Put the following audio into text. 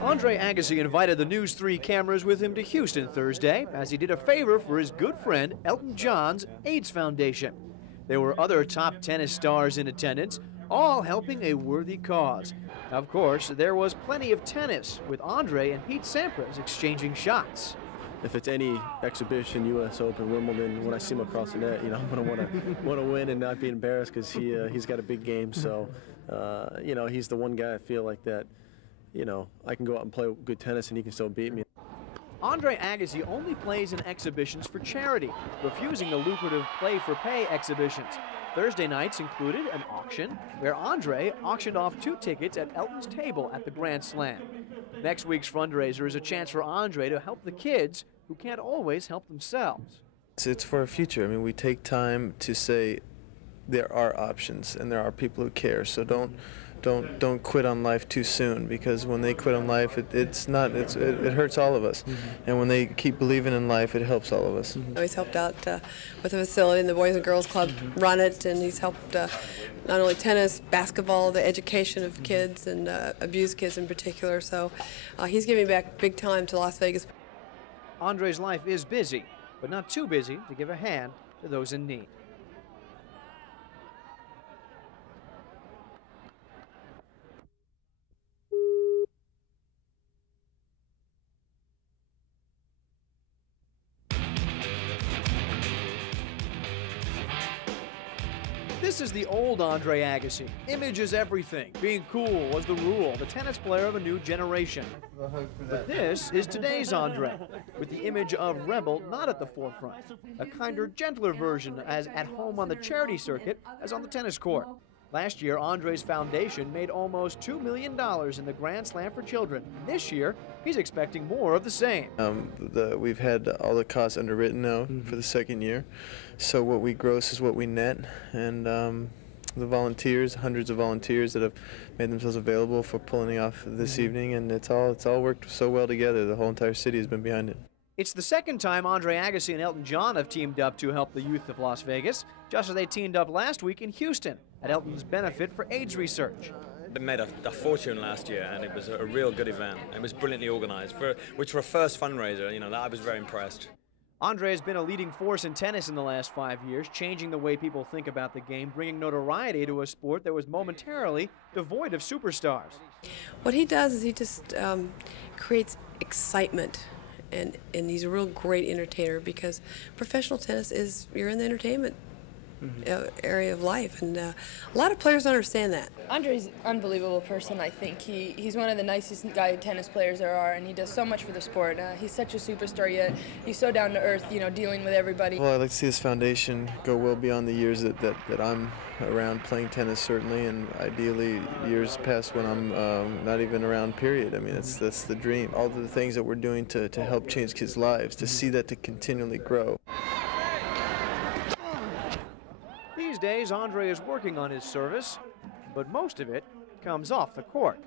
Andre Agassi invited the News 3 cameras with him to Houston Thursday as he did a favor for his good friend Elton John's AIDS Foundation. There were other top tennis stars in attendance, all helping a worthy cause. Of course, there was plenty of tennis, with Andre and Pete Sampras exchanging shots. If it's any exhibition, U.S. Open, Wimbledon, when I see him across the net, I'm going to want to win and not be embarrassed because he's got a big game. So, he's the one guy I feel like that, I can go out and play good tennis and he can still beat me. Andre Agassi only plays in exhibitions for charity, refusing the lucrative play-for-pay exhibitions. Thursday nights included an auction where Andre auctioned off 2 tickets at Elton's table at the Grand Slam. Next week's fundraiser is a chance for Andre to help the kids who can't always help themselves. It's for a future. I mean, we take time to say there are options and there are people who care. So don't quit on life too soon, because when they quit on life, it hurts all of us. And when they keep believing in life, it helps all of us. He's helped out with a facility in the Boys and Girls Club, run it, and he's helped not only tennis, basketball, the education of kids and abused kids in particular. So he's giving back big time to Las Vegas. Andre's life is busy, but not too busy to give a hand to those in need. This is the old Andre Agassi. Image is everything. Being cool was the rule. The tennis player of a new generation. But this is today's Andre, with the image of rebel not at the forefront. A kinder, gentler version as at home on the charity circuit as on the tennis court. Last year, Andre's foundation made almost $2 million in the Grand Slam for children. This year, he's expecting more of the same. We've had all the costs underwritten now for the second year. So what we gross is what we net. And the volunteers, hundreds of volunteers that have made themselves available for pulling off this evening. And it's all worked so well together. The whole entire city has been behind it. It's the second time Andre Agassi and Elton John have teamed up to help the youth of Las Vegas, just as they teamed up last week in Houston at Elton's benefit for AIDS research. They made a fortune last year, and it was a real good event. It was brilliantly organized, which for a first fundraiser, I was very impressed. Andre has been a leading force in tennis in the last 5 years, changing the way people think about the game, bringing notoriety to a sport that was momentarily devoid of superstars. What he does is he just creates excitement. And he's a real great entertainer, because professional tennis is, you're in the entertainment area of life, and a lot of players don't understand that. Andre's an unbelievable person, I think. He's one of the nicest tennis players there are, and he does so much for the sport. He's such a superstar, yet he's so down to earth, dealing with everybody. Well, I'd like to see this foundation go well beyond the years that I'm around playing tennis, certainly, and ideally years past when I'm not even around, period. I mean, that's the dream. All the things that we're doing to help change kids' lives, to see that to continually grow. These days, Andre is working on his service, but most of it comes off the court.